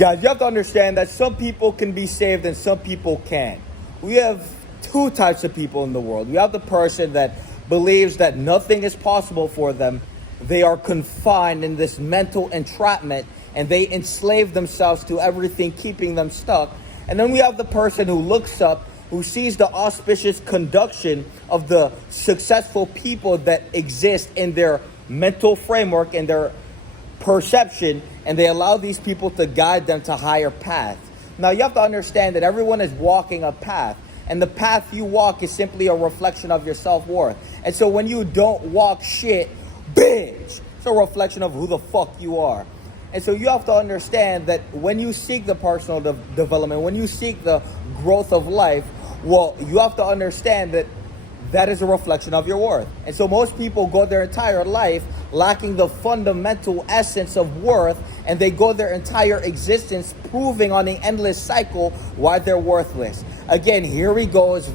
Guys, you have to understand that some people can be saved and some people can't. We have two types of people in the world. We have the person that believes that nothing is possible for them. They are confined in this mental entrapment and they enslave themselves to everything keeping them stuck. And then we have the person who looks up, who sees the auspicious conduction of the successful people that exist in their mental framework and their perception, and they allow these people to guide them to higher paths. Now you have to understand that everyone is walking a path, and the path you walk is simply a reflection of your self-worth. And so when you don't walk shit, bitch, it's a reflection of who the fuck you are. And so you have to understand that when you seek the personal development, when you seek the growth of life, well, you have to understand that that is a reflection of your worth. And so most people go their entire life lacking the fundamental essence of worth, and they go their entire existence proving on an endless cycle why they're worthless. Again, here he goes,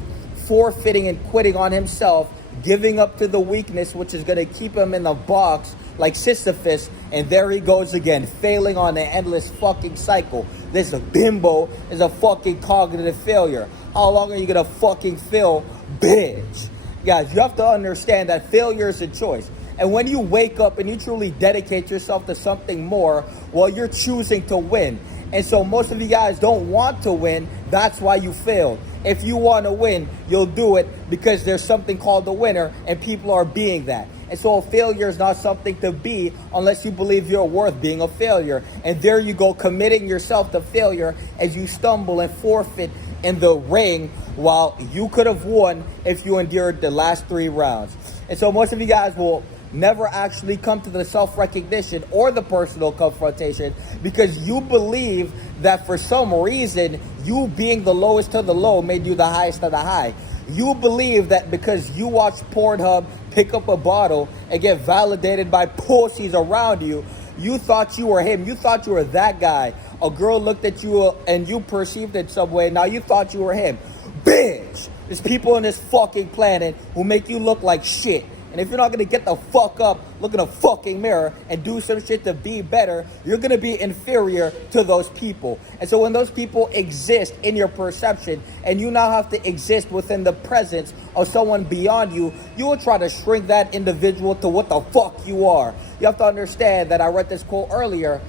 forfeiting and quitting on himself, giving up to the weakness, which is going to keep him in the box like Sisyphus, and there he goes again, failing on an endless fucking cycle. This bimbo is a fucking cognitive failure. How long are you going to fucking fail, bitch? Guys, you have to understand that failure is a choice. And when you wake up and you truly dedicate yourself to something more, well, you're choosing to win. And so most of you guys don't want to win. That's why you failed. If you want to win, you'll do it because there's something called the winner and people are being that. And so a failure is not something to be unless you believe you're worth being a failure. And there you go, committing yourself to failure as you stumble and forfeit in the ring, while you could have won if you endured the last 3 rounds. And so most of you guys will never actually come to the self-recognition or the personal confrontation because you believe that for some reason, you being the lowest of the low made you the highest of the high. You believe that because you watch Pornhub, pick up a bottle, and get validated by pussies around you, you thought you were him. You thought you were that guy. A girl looked at you and you perceived it some way. Now you thought you were him. Bitch! There's people on this fucking planet who make you look like shit. And if you're not going to get the fuck up, look in a fucking mirror and do some shit to be better, you're going to be inferior to those people. And so when those people exist in your perception and you now have to exist within the presence of someone beyond you, you will try to shrink that individual to what the fuck you are. You have to understand that I read this quote earlier.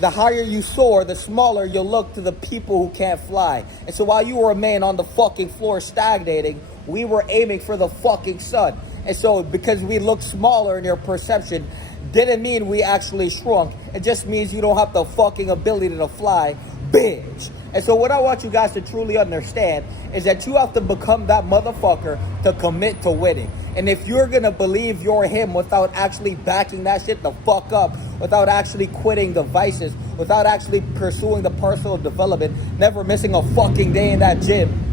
The higher you soar, the smaller you'll look to the people who can't fly. And so while you remain on the fucking floor stagnating, we were aiming for the fucking sun. And so because we look smaller in your perception, didn't mean we actually shrunk. It just means you don't have the fucking ability to fly, bitch. And so what I want you guys to truly understand is that you have to become that motherfucker to commit to winning. And if you're going to believe you're him without actually backing that shit the fuck up, without actually quitting the vices, without actually pursuing the personal development, never missing a fucking day in that gym,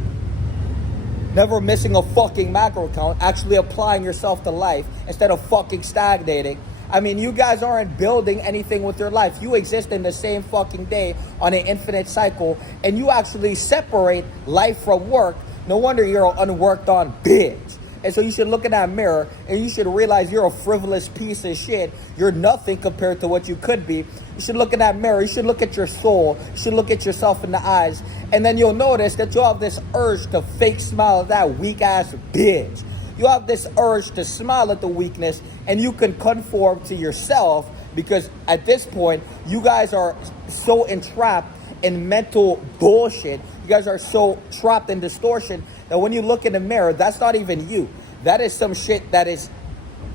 never missing a fucking macro count, actually applying yourself to life instead of fucking stagnating. I mean, you guys aren't building anything with your life. You exist in the same fucking day on an infinite cycle, and you actually separate life from work. No wonder you're an unworked on bitch. And so you should look in that mirror and you should realize you're a frivolous piece of shit. You're nothing compared to what you could be. You should look in that mirror. You should look at your soul. You should look at yourself in the eyes. And then you'll notice that you'll have this urge to fake smile at that weak ass bitch. You have this urge to smile at the weakness, and you can conform to yourself because at this point, you guys are so entrapped in mental bullshit. You guys are so trapped in distortion that when you look in the mirror, that's not even you. That is some shit that is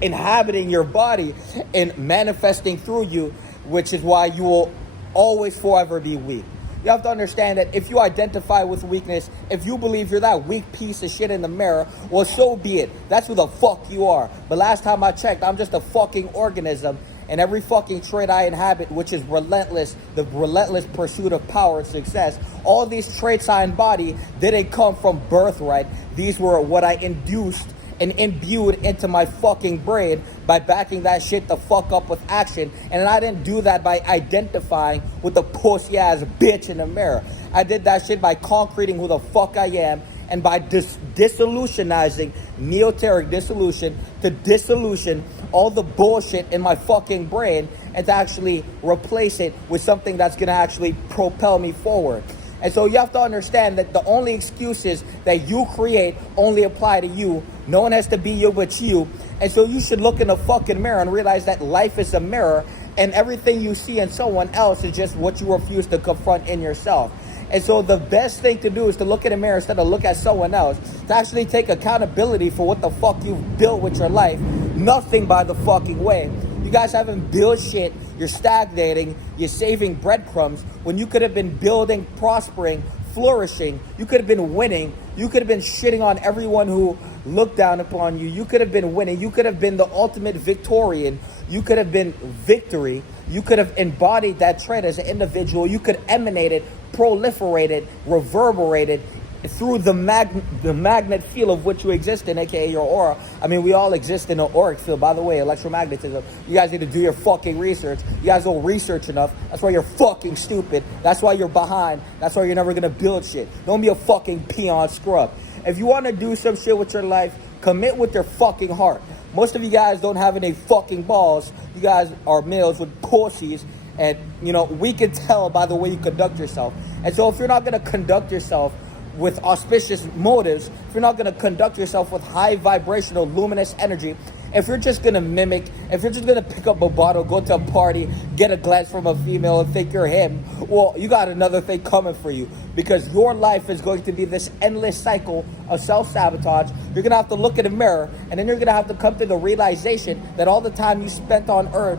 inhabiting your body and manifesting through you, which is why you will always forever be weak. You have to understand that if you identify with weakness, if you believe you're that weak piece of shit in the mirror, well, so be it. That's who the fuck you are. But last time I checked, I'm just a fucking organism. And every fucking trait I inhabit, which is relentless, the relentless pursuit of power and success, all these traits I embody didn't come from birthright. These were what I induced and imbued into my fucking brain by backing that shit the fuck up with action. And I didn't do that by identifying with the pussy ass bitch in the mirror. I did that shit by concreting who the fuck I am and by dissolutionizing, neoteric dissolution to dissolution all the bullshit in my fucking brain and to actually replace it with something that's going to actually propel me forward. And so you have to understand that the only excuses that you create only apply to you. No one has to be you but you. And so you should look in the fucking mirror and realize that life is a mirror, and everything you see in someone else is just what you refuse to confront in yourself. And so the best thing to do is to look in the mirror instead of look at someone else, to actually take accountability for what the fuck you've built with your life. Nothing by the fucking way. You guys haven't built shit. You're stagnating. You're saving breadcrumbs when you could have been building, prospering, flourishing. You could have been winning. You could have been shitting on everyone who looked down upon you. You could have been winning. You could have been the ultimate Victorian. You could have been victory. You could have embodied that trait as an individual. You could emanate it, proliferate it, reverberate it through the magnet field of which you exist in, aka your aura. I mean, we all exist in an auric field. By the way, electromagnetism. You guys need to do your fucking research. You guys don't research enough. That's why you're fucking stupid. That's why you're behind. That's why you're never gonna build shit. Don't be a fucking peon scrub. If you want to do some shit with your life, commit with your fucking heart. Most of you guys don't have any fucking balls. You guys are males with pussies, and you know, we can tell by the way you conduct yourself. And so if you're not gonna conduct yourself with auspicious motives, if you're not going to conduct yourself with high vibrational luminous energy, if you're just going to mimic, if you're just going to pick up a bottle, go to a party, get a glance from a female and think you're him, well, you got another thing coming for you, because your life is going to be this endless cycle of self-sabotage. You're going to have to look in the mirror, and then you're going to have to come to the realization that all the time you spent on earth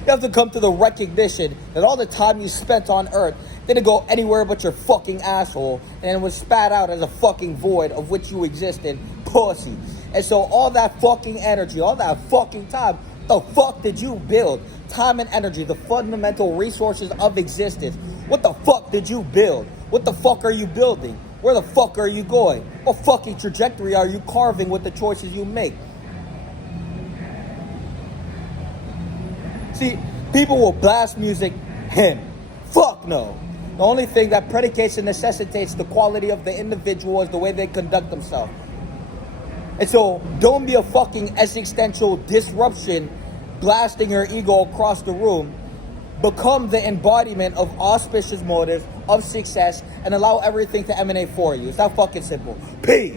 you have to come to the recognition that all the time you spent on earth didn't go anywhere but your fucking asshole, and it was spat out as a fucking void of which you exist in, pussy. And so all that fucking energy, all that fucking time, the fuck did you build? Time and energy, the fundamental resources of existence. What the fuck did you build? What the fuck are you building? Where the fuck are you going? What fucking trajectory are you carving with the choices you make? See, people will blast music, him. Fuck no. The only thing that predicates and necessitates the quality of the individual is the way they conduct themselves. And so, don't be a fucking existential disruption blasting your ego across the room. Become the embodiment of auspicious motives, of success, and allow everything to emanate for you. It's that fucking simple. Peace.